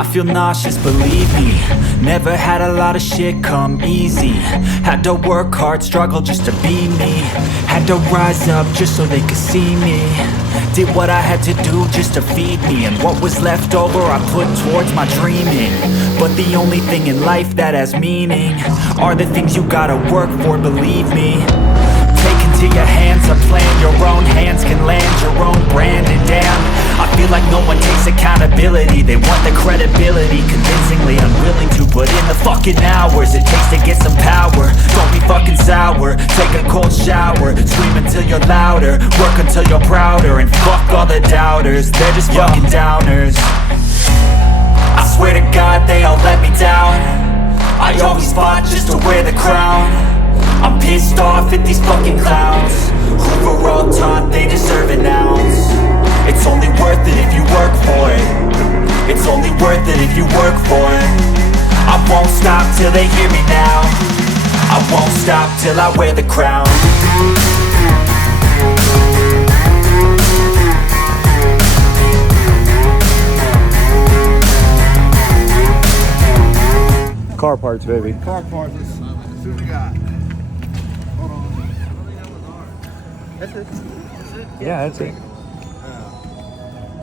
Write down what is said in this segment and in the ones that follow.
I feel nauseous, believe me. Never had a lot of shit come easy. Had to work hard, struggle just to be me. Had to rise up just so they could see me. Did what I had to do just to feed me. And what was left over I put towards my dreaming. But the only thing in life that has meaning are the things you gotta work for, believe me. Take into your hands a plan. Your own hands can land your own brand. And damn, I feel like no one takes accountability. They want the credibility, convincingly unwilling to put in the fucking hours it takes to get some power. Don't be fucking sour, take a cold shower. Scream until you're louder, work until you're prouder. And fuck all the doubters, they're just fucking downers. I swear to God they all let me down. I always fought just to wear the crown. I'm pissed off at these fucking clowns who were all taught they deserve an ounce. It's only worth it if you work for it. It's only worth it if you work for it. I won't stop till they hear me now. I won't stop till I wear the crown. Car parts, baby. Car parts, let's see what we got. Hold on. That's it. That's it? Yeah, that's it.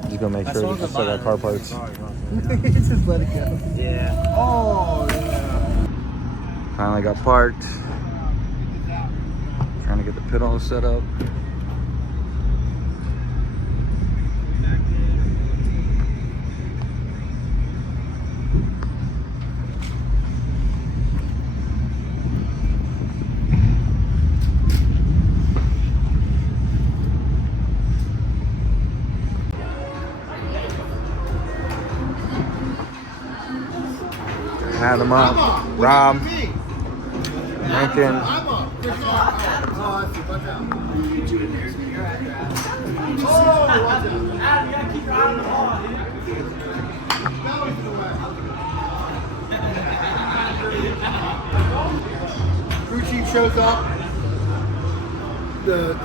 Just gonna make sure we still got car parts. Just let it go. Yeah. Oh, yeah. Finally got parked. Trying to get the pit all set up. Had them up. Rob. Rankin. Crew chief shows up. The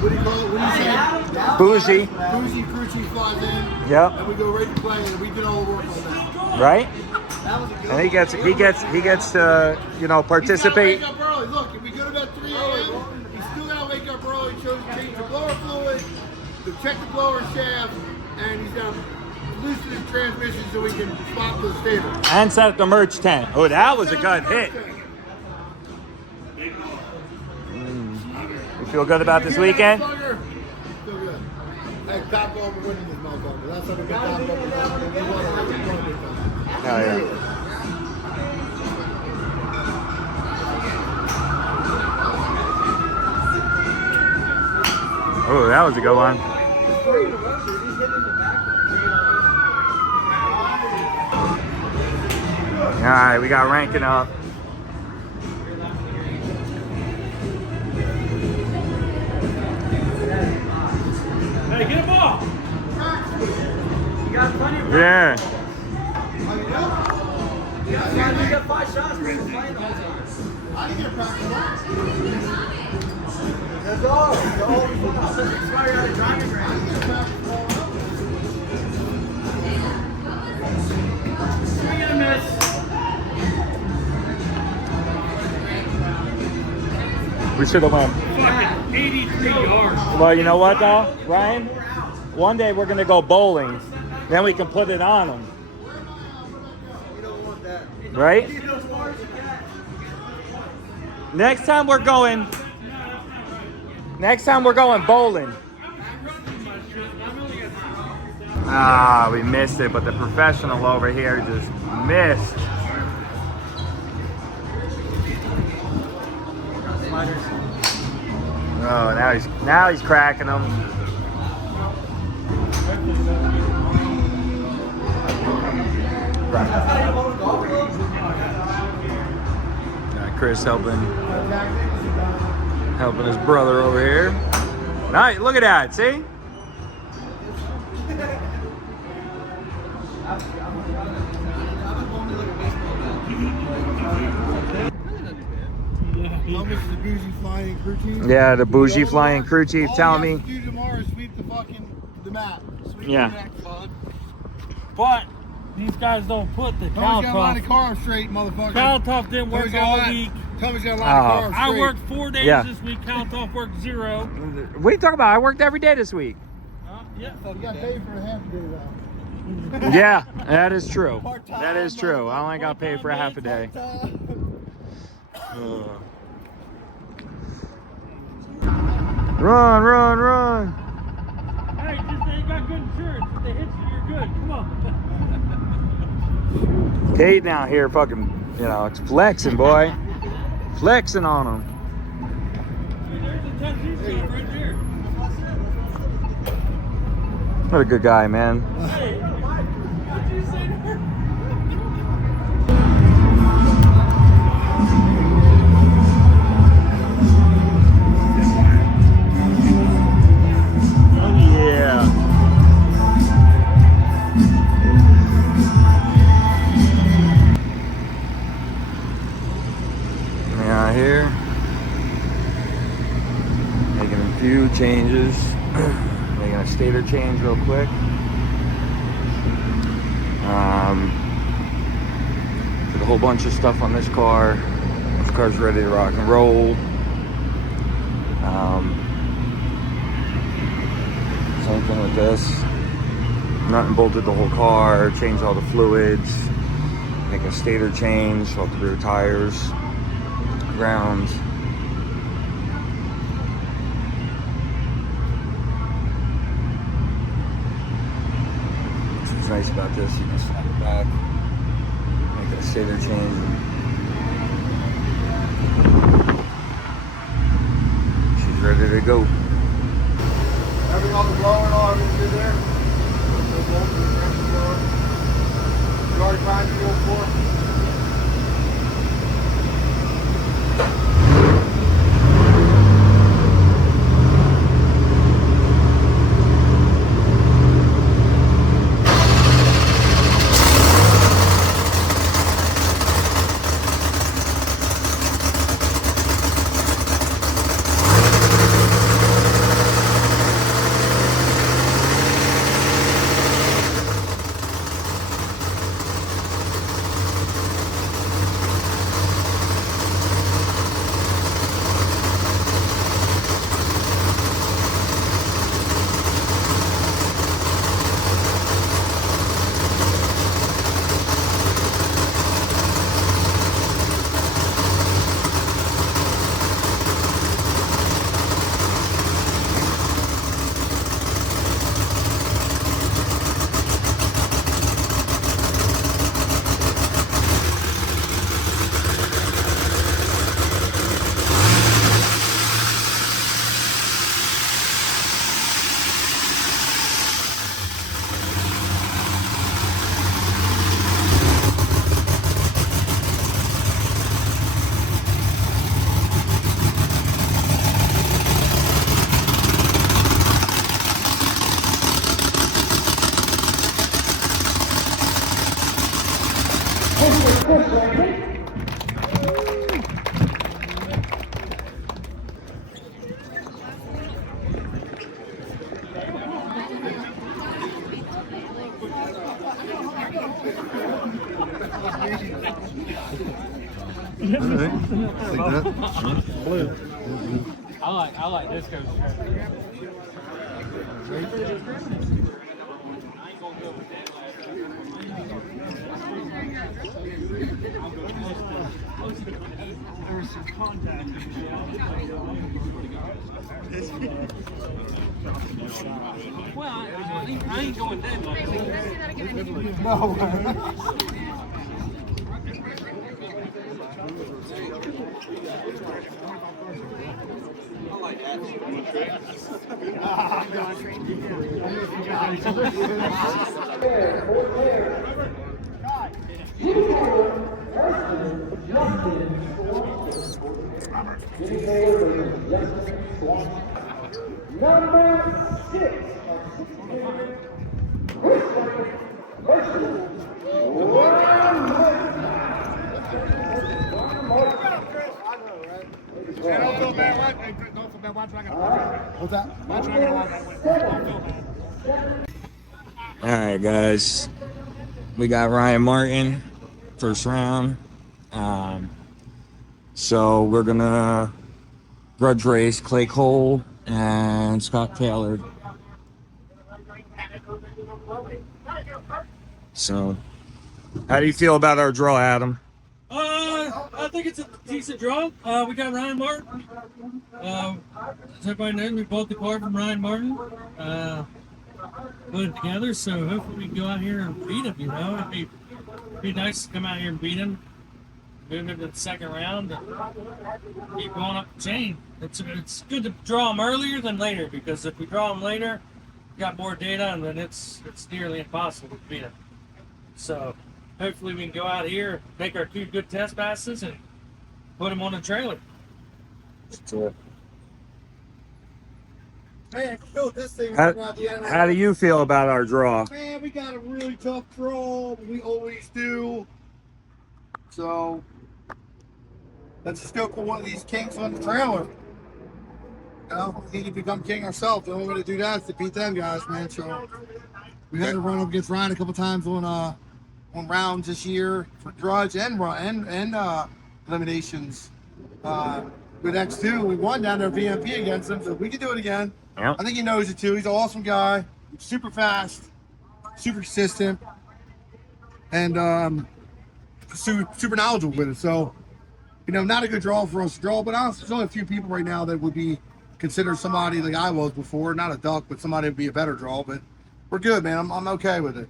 what do you call it? What do you say? Bougie. Bougie crew chief flies in. Yep. And we go right to play, and we did all the work on that. Right? And he gets to, you know, participate. He's gotta wake up early. Look, if we go to about 3 a.m., he's still gotta wake up early, change the blower fluid, to check the blower shaft, and he's gonna loosen his transmission so we can swap the stable. And set up the merch tent. Oh, that was a good hit. You feel good about this weekend? Feel good. Hey, top golf, we're winning this motherfucker. Last time we got top golf, we won. Oh, yeah. Oh, that was a good one. All right, we got Rankin up. Hey, get him off! You got plenty of Yeah. You got 5 shots, but you're playing the whole time. I didn't get a practice. That's all. That's why you're at a driving range. Swing and a miss. We should have went. Fucking 83 yards. Well, you know what, though, Ryan? One day we're going to go bowling. Then we can put it on them. You don't want that. Right? Next time we're going bowling. Ah, we missed it, but the professional over here just missed. Oh, now he's cracking them. Chris helping his brother over here. Nice, look at that, see? How much is the bougie flying crew chief? Yeah, the bougie flying crew chief telling me. All you have to do tomorrow is sweep the mat. Sweep Yeah. the mat, bud. But These guys don't put the cow Tommy's got to line the top. car up straight, motherfucker. Cow top didn't work all week. Tommy's got to line the car up I straight. worked 4 days Yeah. this week. Cow top worked 0. What are you talking about? I worked every day this week. Yeah. You got paid for a half a day, though. Yeah, that is true. That is true. I only got paid for a half a day. Run, run, run. Hey, just say you got good insurance. If they hit you, you're good. Come on. Kate down here fucking, you know, it's flexing, boy. Flexing on him. There's a tattoo shop right there. What a good guy, man. Hey, what'd you say to her? Oh, yeah. Out here, making a few changes. Making a stator change real quick. Did a whole bunch of stuff on this car. This car's ready to rock and roll. Same thing with this. Nut and bolted the whole car, changed all the fluids, make a stator change, swap the rear tires, ground. What's nice about this, you can snap it back, make a stator change. She's ready to go. Everything on the blower and all, everything good there? No bolts in the transfer blower. You already find fuel for? Blue. I like this goes. There's some contact. Well, I ain't going dead much. No. Number 6. What's that? All right, guys. We got Ryan Martin, first round. So we're gonna grudge race Clay Cole and Scott Taylor. So, how do you feel about our draw, Adam? I think it's a decent draw. We got Ryan Martin. As everybody knows, we bought the car from Ryan Martin. Put it together, so hopefully we can go out here and beat him. You know, it'd be nice to come out here and beat him, move him to the second round, and keep going up the chain. It's good to draw him earlier than later, because if we draw him later, we got more data, and then it's nearly impossible to beat him. So hopefully we can go out here, make our 2 good test passes, and put him on the trailer. Man, kill this thing. How do you feel about our draw? Man, we got a really tough draw. We always do. So let's just go for one of these kings on the trailer. You know, we need to become king ourselves. The only way to do that is to beat them guys, man. So we had to run up against Ryan a couple times on rounds this year for grudge and eliminations. With X2, we won down there VMP against him, so we can do it again. Yep. I think he knows it too. He's an awesome guy, super fast, super consistent, and super knowledgeable with it. So, you know, not a good draw for us to draw, but honestly, there's only a few people right now that would be considered somebody like I was before. Not a duck, but somebody would be a better draw. But we're good, man. I'm okay with it.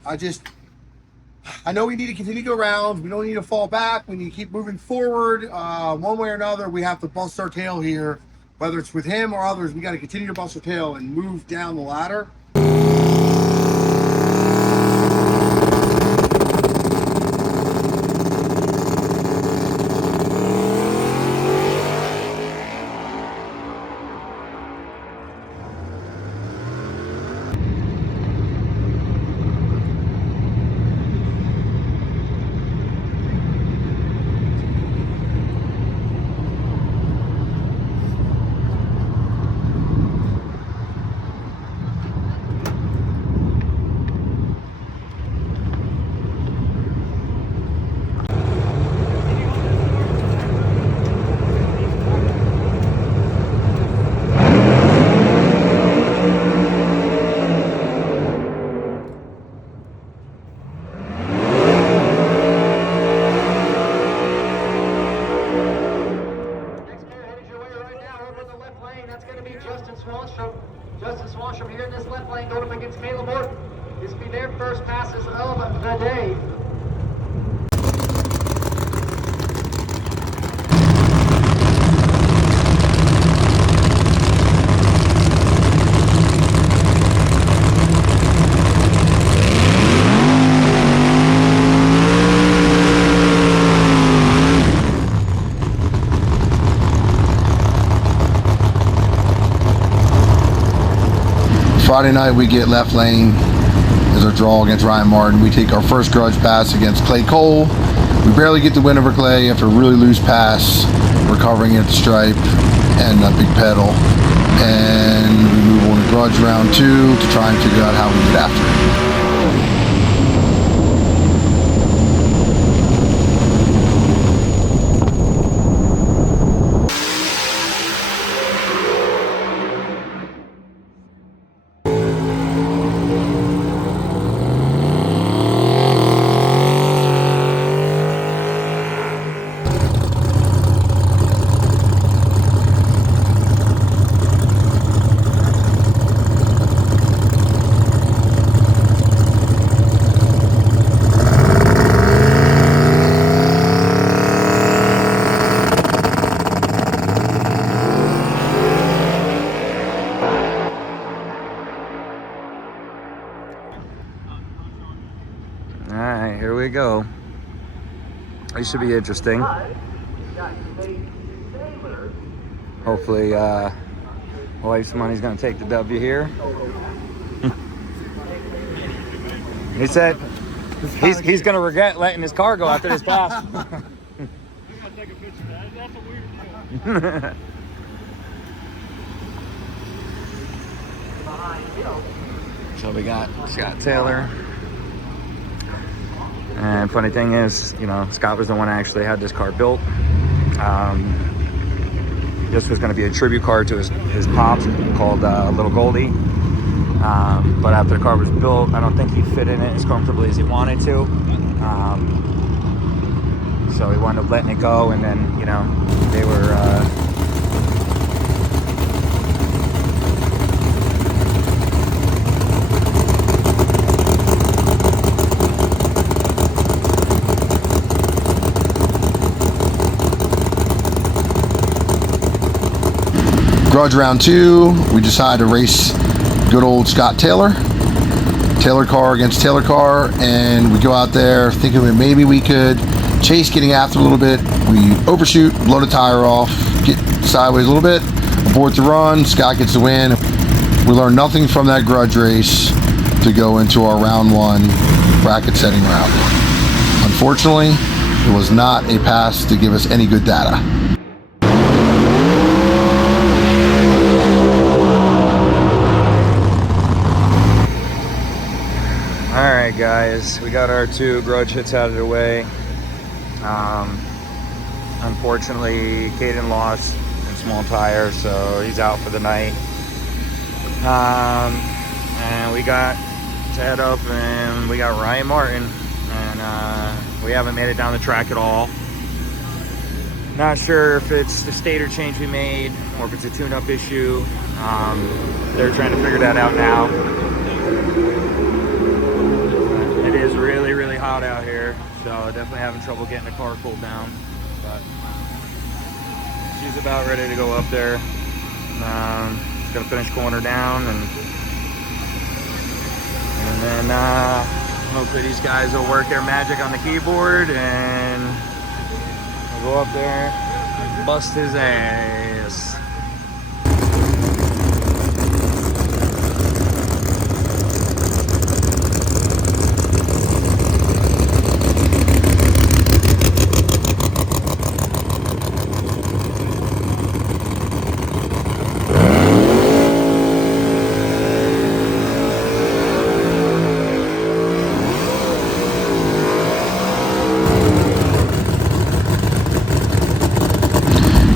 I know we need to continue to go around. We don't need to fall back. We need to keep moving forward. One way or another, we have to bust our tail here. Whether it's with him or others, we got to continue to bust our tail and move down the ladder. Here in this left lane, going up against Caleb Morton. This will be their first passes of the day. Friday night we get left lane as our draw against Ryan Martin. We take our first grudge pass against Clay Cole. We barely get the win over Clay after a really loose pass, recovering at the stripe and a big pedal. And we move on to grudge round 2 to try and figure out how we get after it. Alright, here we go. This should be interesting. Hopefully, Waste Money's gonna take the W here. He said he's gonna regret letting his car go after this pass. So we got Scott Taylor. And funny thing is, you know, Scott was the one that actually had this car built. This was going to be a tribute car to his pops called Little Goldie. But after the car was built, I don't think he fit in it as comfortably as he wanted to. So he wound up letting it go, and then, you know, they were Grudge round 2, we decided to race good old Scott Taylor car against Taylor car, and we go out there thinking that maybe we could chase getting after a little bit. We overshoot, blow the tire off, get sideways a little bit, abort the run. Scott gets the win. We learned nothing from that Grudge race to go into our round 1 bracket setting round. Unfortunately, it was not a pass to give us any good data. Alright guys, we got our 2 Grudge hits out of the way. Unfortunately, Caden lost in small tire, so he's out for the night. And we got to head up and we got Ryan Martin, and we haven't made it down the track at all. Not sure if it's the stator change we made or if it's a tune-up issue. They're trying to figure that out now. It is really, really hot out here, so definitely having trouble getting the car cooled down. But she's about ready to go up there. She's gonna finish corner down, and then hopefully these guys will work their magic on the keyboard, and we'll go up there and bust his ass.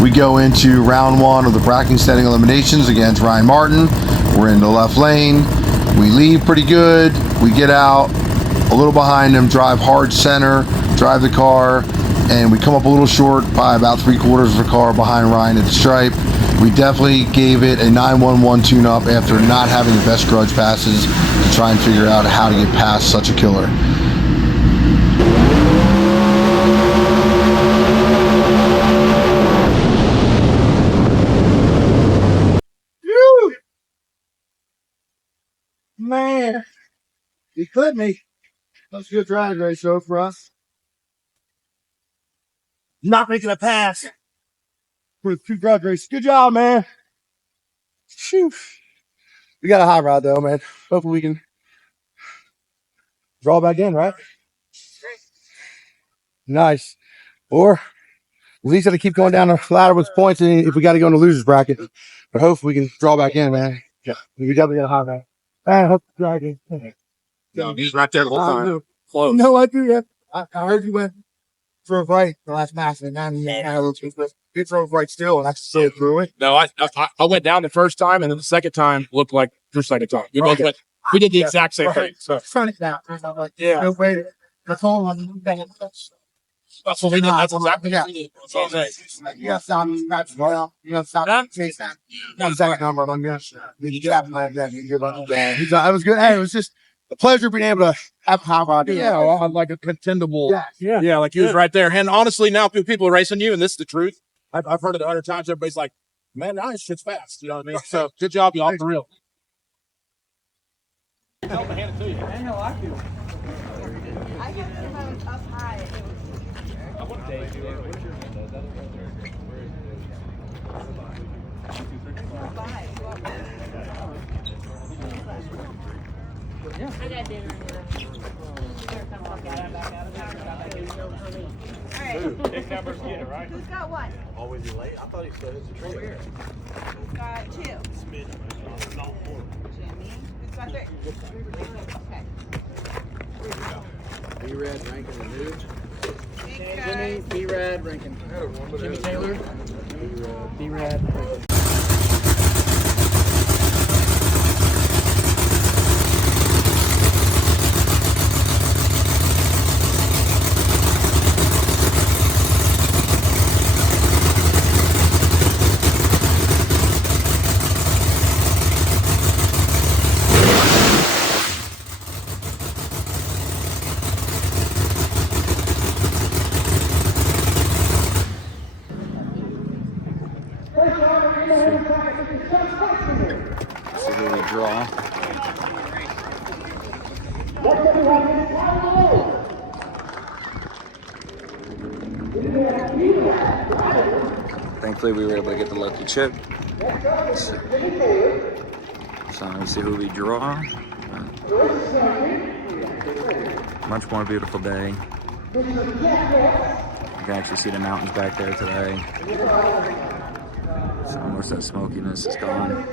We go into round 1 of the bracket setting eliminations against Ryan Martin. We're in the left lane. We leave pretty good. We get out a little behind him, drive hard center, drive the car, and we come up a little short by about 3/4 of the car behind Ryan at the stripe. We definitely gave it a 911 tune-up after not having the best Grudge passes to try and figure out how to get past such a killer. Man, he clipped me. That's a good drag ratio for us. Not making a pass for the 2 Grudge races. Good job, man. Phew. We got a hot rod though, man. Hopefully we can draw back in, right? Nice. Or at least gotta keep going down the ladder with points if we got to go in the losers bracket. But hopefully we can draw back in, man. Yeah, we definitely got a hot rod. I hope the drag in. No, he's right there the whole time. Close. No, I do. Yeah. I heard you went drove right the last match, and then it drove right still, and I slid through it. No, I went down the first time, and then the second time looked like your second time. We both went. We did the exact same thing. So Turn it down. yeah, No way. That's all on the that's what we did. That's exactly yeah. what we did. So, You got some scratch well. You got some chase that. Got a second number on you. You get up like that. You give up. That was good. Hey, it was just a pleasure being able to have a hot rod. yeah, well, like a contendable. Yeah. Like he was right there. And honestly, now people are racing you, and this is the truth. I've heard it 100 times. Everybody's like, "Man, now this shit's fast." You know what I mean? So good job, y'all, for real. I'll hand it to you. I have to have up high. I got dinner in here. Alright. Who's got one? Always late? I thought he said it's a trade. Who's got 2? Jimmy. Who's got 3? Okay. B-Rad, Rankin, and who? Jimmy, B-Rad, Rankin. Jimmy Taylor. B-Rad, Rankin. See who we draw. Thankfully, we were able to get the lucky chip. So let's see who we draw. Much more beautiful day. You can actually see the mountains back there today. So most of that smokiness is gone.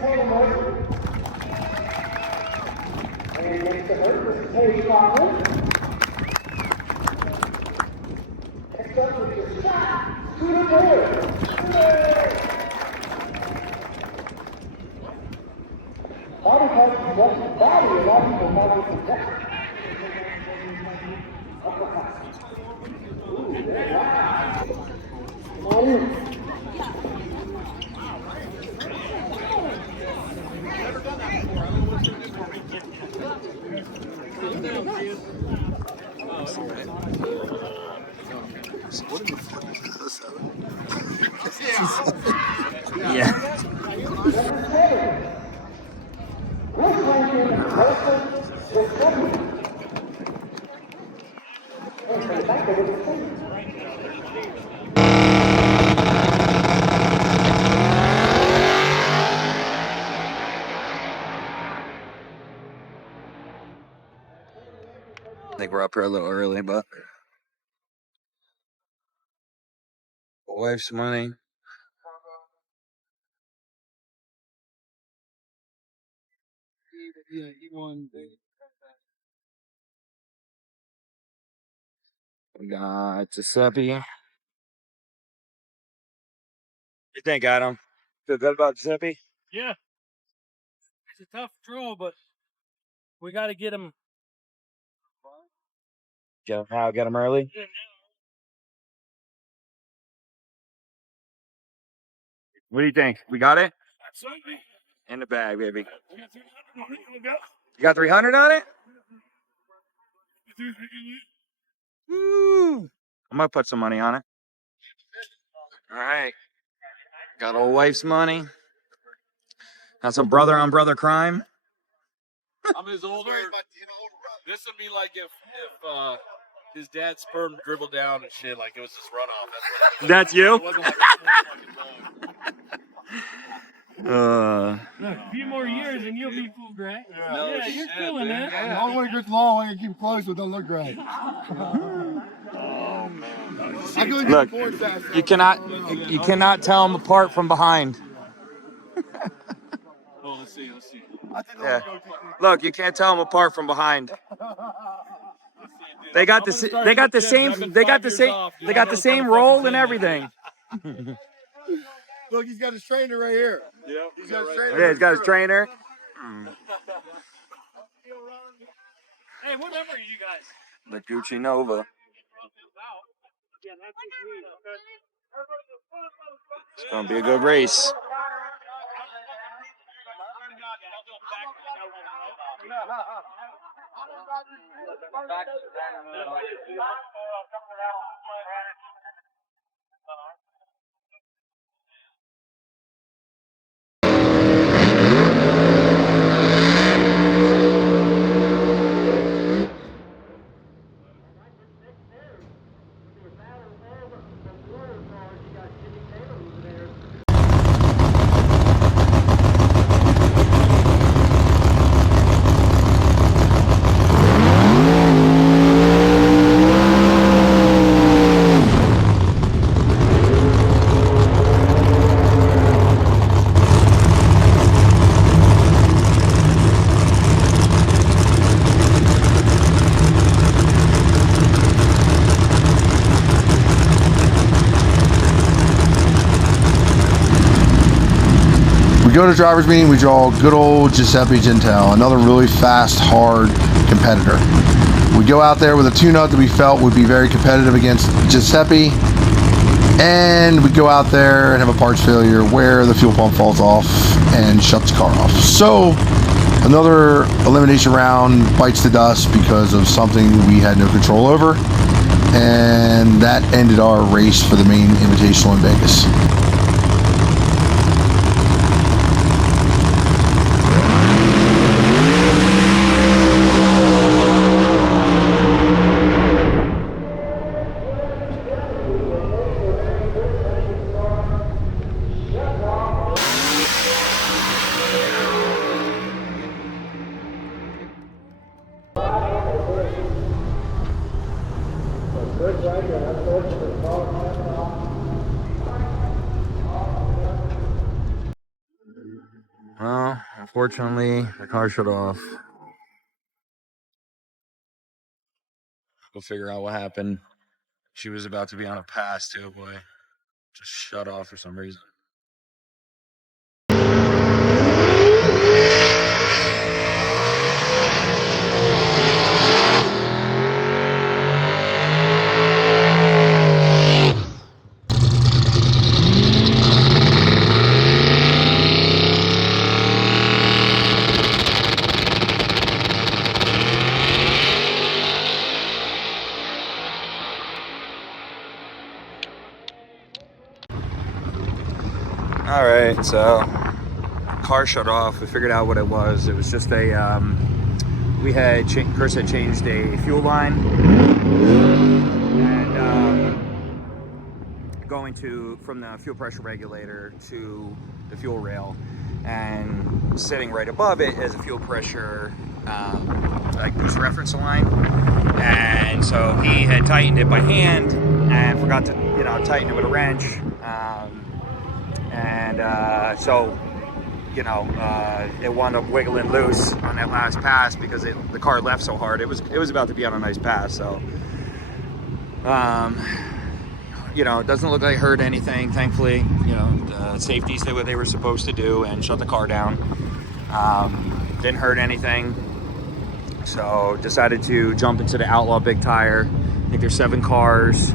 Yeah. I think we're up here a little early, but wife's money. Yeah, he won. We got Giuseppe. You think, Adam? Feel good about Giuseppe? Yeah. It's a tough draw, but we got to get him. Get him early? What do you think? We got it? Absolutely. In the bag, baby. We got 300 on it. We'll go. You got 300 on it? Woo! I'm gonna put some money on it. All right. Got old wife's money. Got some brother on brother crime. I'm his older. This would be like if his dad's sperm dribbled down and shit, like it was just runoff. That's you? It wasn't like a fucking load. Look, a few more years and you'll be full gray. No Yeah, you're shit, feeling man. it. The only way it gets long, I can keep close, so it don't look right. Oh man. I can Look, forward fast, you cannot tell them apart from behind. Oh, let's see. Yeah. Look, you can't tell them apart from behind. They got the same roll and everything. Look, he's got his trainer right here. Yeah. He's got his trainer. Yeah, he's got his trainer. Hey, whatever, you guys. The Gucci Nova. It's gonna be a good race. We go to driver's meeting, we draw good old Giuseppe Gentile, another really fast, hard competitor. We go out there with a tune-up that we felt would be very competitive against Giuseppe, and we go out there and have a parts failure where the fuel pump falls off and shuts the car off. So another elimination round bites the dust because of something we had no control over, and that ended our race for the main invitational in Vegas. Well, unfortunately, the car shut off. We'll figure out what happened. She was about to be on a pass too, boy. Just shut off for some reason. All right, so car shut off. We figured out what it was. It was just a Chris had changed a fuel line, and going from the fuel pressure regulator to the fuel rail, and sitting right above it is a fuel pressure like boost reference line. And so he had tightened it by hand and forgot to tighten it with a wrench. So it wound up wiggling loose on that last pass because the car left so hard. It was about to be on a nice pass. So, it doesn't look like it hurt anything. Thankfully, the safeties did what they were supposed to do and shut the car down. Didn't hurt anything. So decided to jump into the Outlaw big tire. I think there's 7 cars.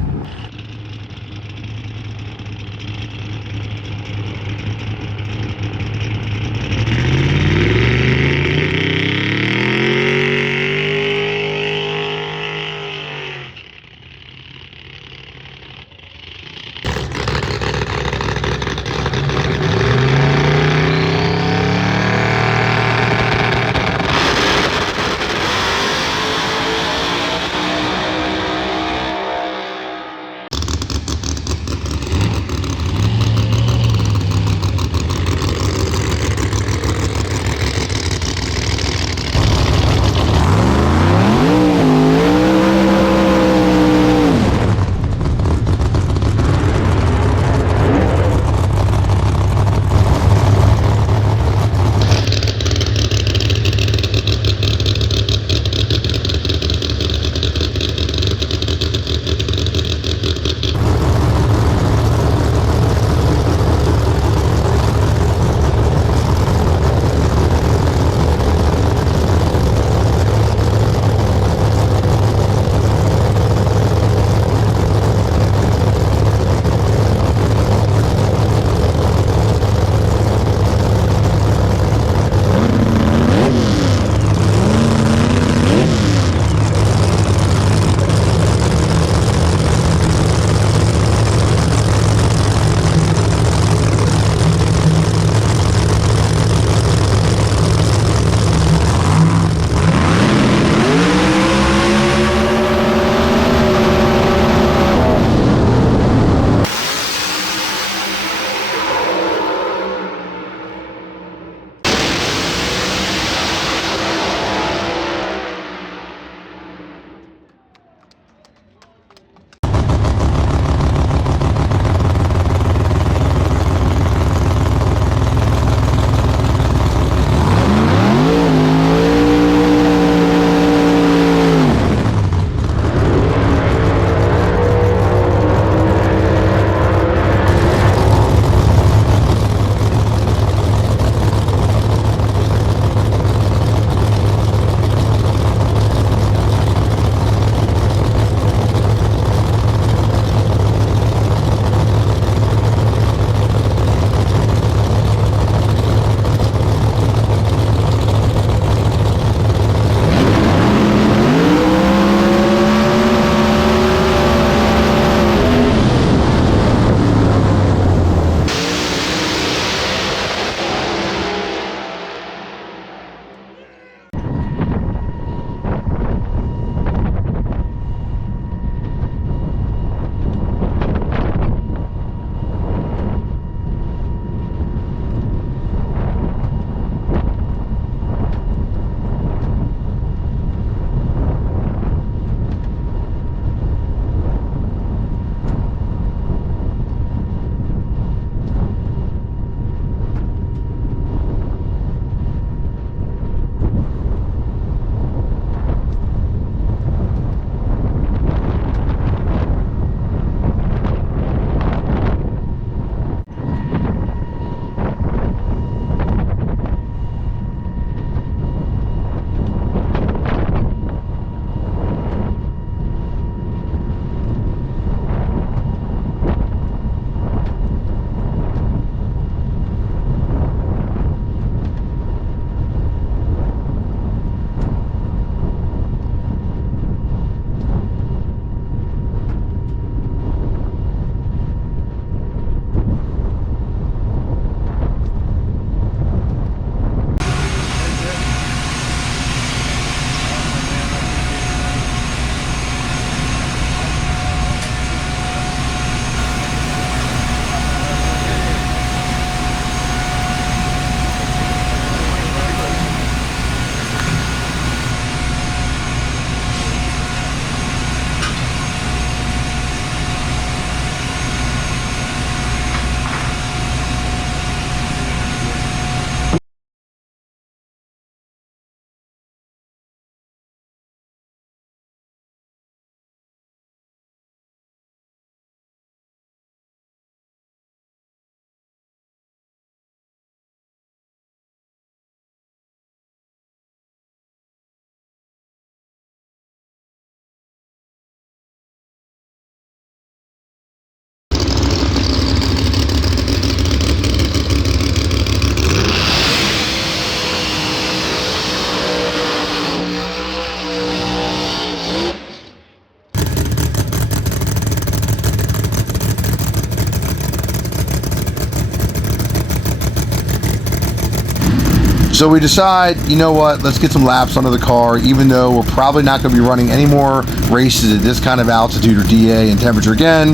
So we decide, you know what, let's get some laps under the car, even though we're probably not going to be running any more races at this kind of altitude or DA and temperature again.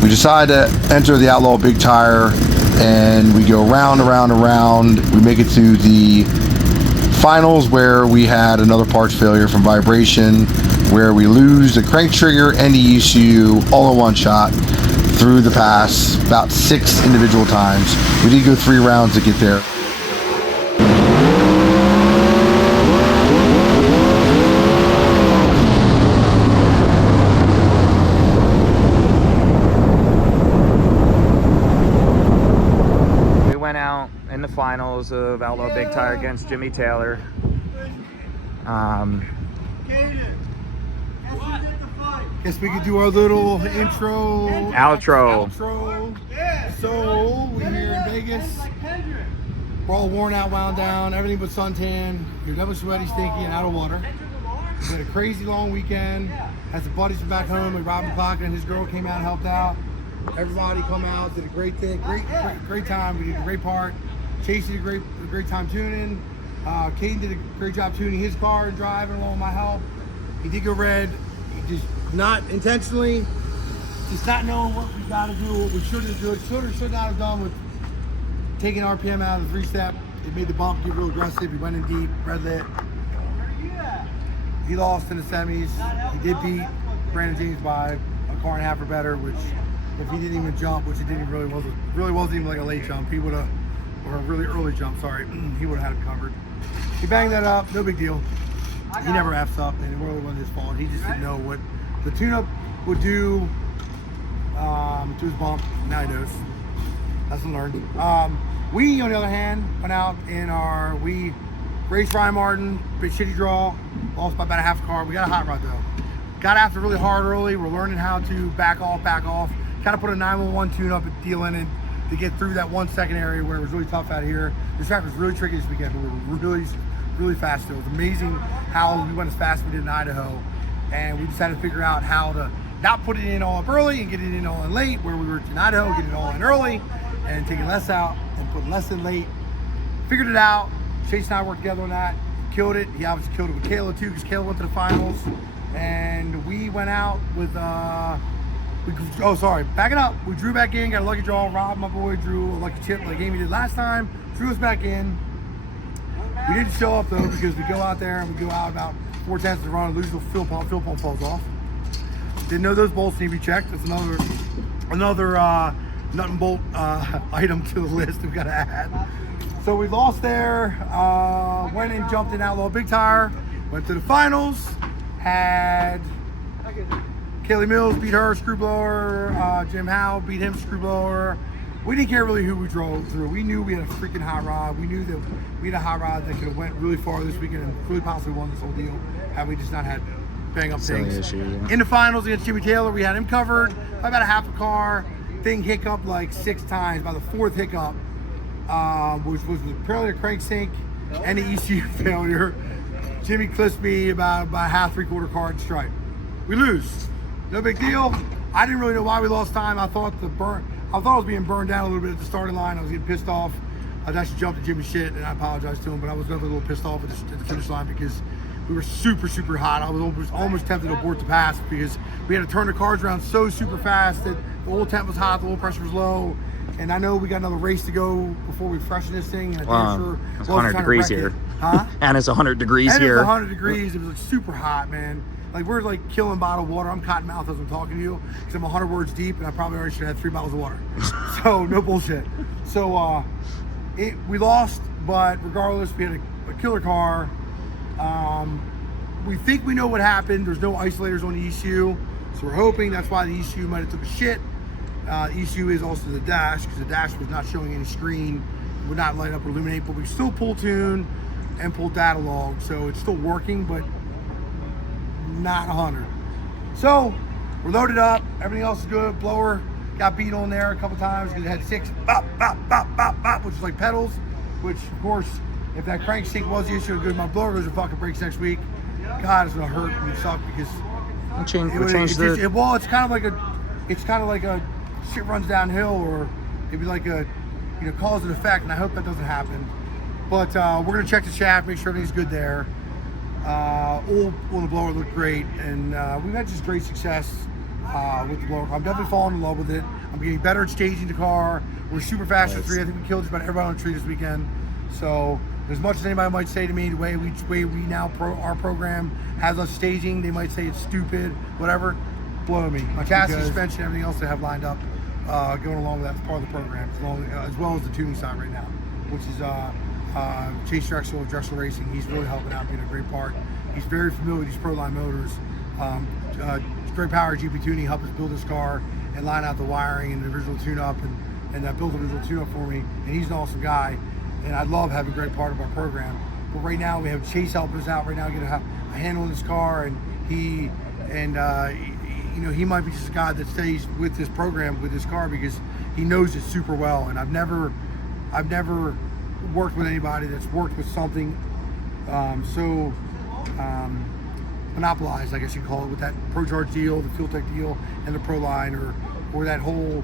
We decide to enter the Outlaw Big Tire, and we go round and round and round. We make it to the finals, where we had another parts failure from vibration, where we lose the crank trigger and the ECU all in one shot through the pass about 6 individual times. We did go 3 rounds to get there. We went out in the finals of Outlaw Big Tire against Jimmy Taylor. Guess we could do our little intro. Outro. So we're here in Vegas. We're all worn out, wound down, everything but suntan. You're double sweaty, stinky, and out of water. We had a crazy long weekend. Had some buddies from back home, like Robin Pocket and his girl came out and helped out. Everybody come out, did a great thing, great time. We did a great part. Chase did a great time tuning. Caden did a great job tuning his car and driving along with my help. He did go red. He just not intentionally, just not knowing what we got to do, what we should have done, should not have done with taking RPM out of the 3-step. It made the bump get real aggressive. He went in deep, red lit. He lost in the semis. He did beat Brandon James by a car and a half or better, which if he didn't even jump, which it didn't really wasn't even like a late jump, he would have, or a really early jump, sorry, he would have had him covered. He banged that up, no big deal. He never F's up, and it really wasn't his fault. He just didn't know what the tune-up would do to his bump. Now he knows. Lesson learned. We, on the other hand, went out in we raced Ryan Martin, big shitty draw, lost by about a half a car. We got a hot rod though. Got after really hard early. We're learning how to back off. Kind of put a 911 tune-up deal in it to get through that 1 second area where it was really tough out here. This track was really tricky this weekend, but we were really fast. It was amazing how we went as fast as we did in Idaho, and we decided to figure out how to not put it in all up early and get it in all in late, where we were in Idaho, get it all in early and taking less out and putting less in late. Figured it out. Chase and I worked together on that. Killed it. He obviously killed it with Kayla too, because Kayla went to the finals, and we went out with back it up. We drew back in, got a lucky draw. Rob, my boy, drew a lucky chip like Amy did last time. Drew us back in. We didn't show up though, because we go out there and we go out about 4/10 of the run and lose the fuel pump falls off. Didn't know those bolts need to be checked. That's another nut and bolt item to the list we've got to add. So we lost there, went and jumped in Outlaw Big Tire, went to the finals, had Kaylee Mills beat her screwblower, Jim Howe beat him screwblower. We didn't care really who we drove through. We knew we had a freaking hot rod. We knew that we had a hot rod that could have went really far this weekend and really possibly won this whole deal had we just not had bang up things. In the finals against Jimmy Taylor, we had him covered by about a half a car. Thing hiccuped like 6 times. By the 4th hiccup, which was apparently a cranksink and the ECU failure, Jimmy clips me about half, 3/4 car and stripe. We lose. No big deal. I didn't really know why we lost time. I thought I was being burned down a little bit at the starting line. I was getting pissed off. I actually jumped at Jimmy's shit, and I apologized to him, but I was definitely a little pissed off at the finish line because we were super hot. I was almost tempted to abort the pass because we had to turn the cars around so super fast that the oil temp was hot, the oil pressure was low, and I know we got another race to go before we freshen this thing. And It's 100 degrees here. Huh? And it's 100 degrees here. It's 100 degrees. It was like super hot, man. Like we're like killing bottled water. I'm cotton mouth as I'm talking to you because I'm 100 words deep and I probably already should have had 3 bottles of water. So no bullshit. So we lost, but regardless, we had a killer car. We think we know what happened. There's no isolators on the ECU, so we're hoping that's why the ECU might have took a shit. ECU is also the dash, because the dash was not showing any screen, would not light up or illuminate, but we still pull tune and pull data log, so it's still working, but not 100. So we're loaded up, everything else is good. Blower got beat on there a couple times because it had 6 bop, bop, bop, bop, bop, which is like pedals, which of course, if that cranksink was the issue, good, my blower goes to fucking breaks next week. God, it's gonna hurt and suck because it's kind of like a shit runs downhill, or it'd be like a cause and effect, and I hope that doesn't happen. But we're gonna check the shaft, make sure everything's good there. Oil on the blower looked great, and we've had just great success with the blower. I'm definitely falling in love with it. I'm getting better at staging the car. We're super fast at 3. I think we killed just about everybody on the tree this weekend. So as much as anybody might say to me, the way we now our program has us staging, they might say it's stupid, whatever. Blowing me. My chassis, suspension, everything else they have lined up, going along with that part of the program, as well as the tuning side right now, which is Chase Drexel of Drexel Racing. He's really helping out, being a great part. He's very familiar with these Proline motors. Great power GP tuning helped us build this car and line out the wiring and the original tune-up, and build the original tune-up for me. And he's an awesome guy, and I love having a great part of our program. But right now we have Chase helping us out right now, getting a handle on this car, and he might be just a guy that stays with this program, with this car, because he knows it super well. And I've never worked with anybody that's worked with something so monopolized, I guess you call it, with that ProCharge deal, the Fuel Tech deal, and the Proline, or that whole,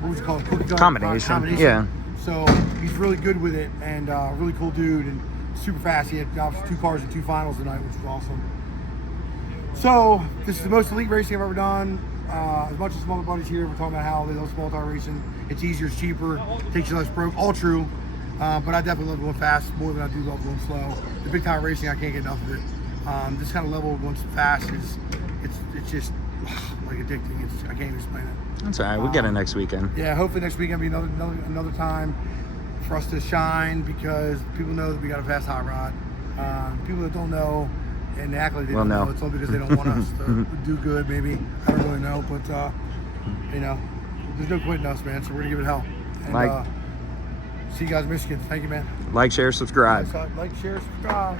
what was it called? Combination. Yeah. So he's really good with it, and really cool dude, and super fast. He had obviously 2 cars and 2 finals tonight, which was awesome. So this is the most elite racing I've ever done. As much as some other buddies here were talking about how they love small tire racing, it's easier, it's cheaper, takes you less broke. All true, but I definitely love going fast more than I do love going slow. The big tire racing, I can't get enough of it. This kind of level of going fast it's just like addicting. I can't even explain it. That's all right. We'll get it next weekend. Yeah, hopefully next weekend will be another time for us to shine, because people know that we got a fast hot rod. People that don't know and act like they don't know, it's all because they don't want us to do good, maybe. I don't really know, but there's no quitting us, man, so we're gonna give it hell. And see you guys in Michigan. Thank you, man. Like, share, subscribe. Like, share, subscribe.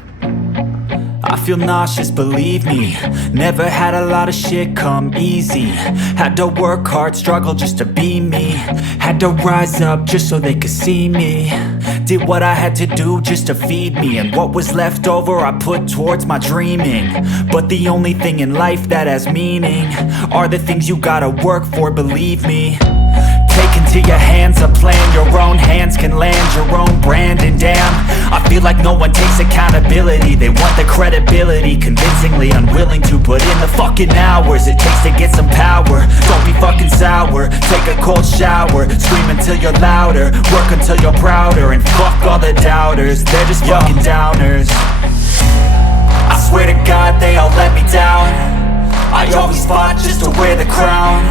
I feel nauseous, believe me. Never had a lot of shit come easy. Had to work hard, struggle just to be me. Had to rise up just so they could see me. Did what I had to do just to feed me, and what was left over I put towards my dreaming. But the only thing in life that has meaning are the things you gotta work for, believe me. Take into your hands a plan, your own hands can land your own brand. And damn, I feel like no one takes accountability. They want the credibility, convincingly unwilling to put in the fucking hours it takes to get some power. Don't be fucking sour, take a cold shower, scream until you're louder, work until you're prouder, and fuck all the doubters, they're just fucking downers. I swear to God they all let me down. I always fought just to wear the crown.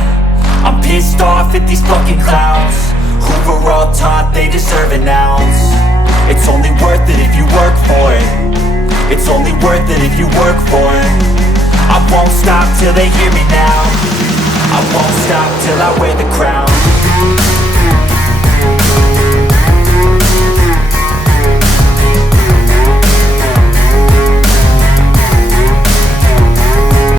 I'm pissed off at these fucking clowns who were all taught they deserve an ounce. It's only worth it if you work for it. It's only worth it if you work for it. I won't stop till they hear me now. I won't stop till I wear the crown.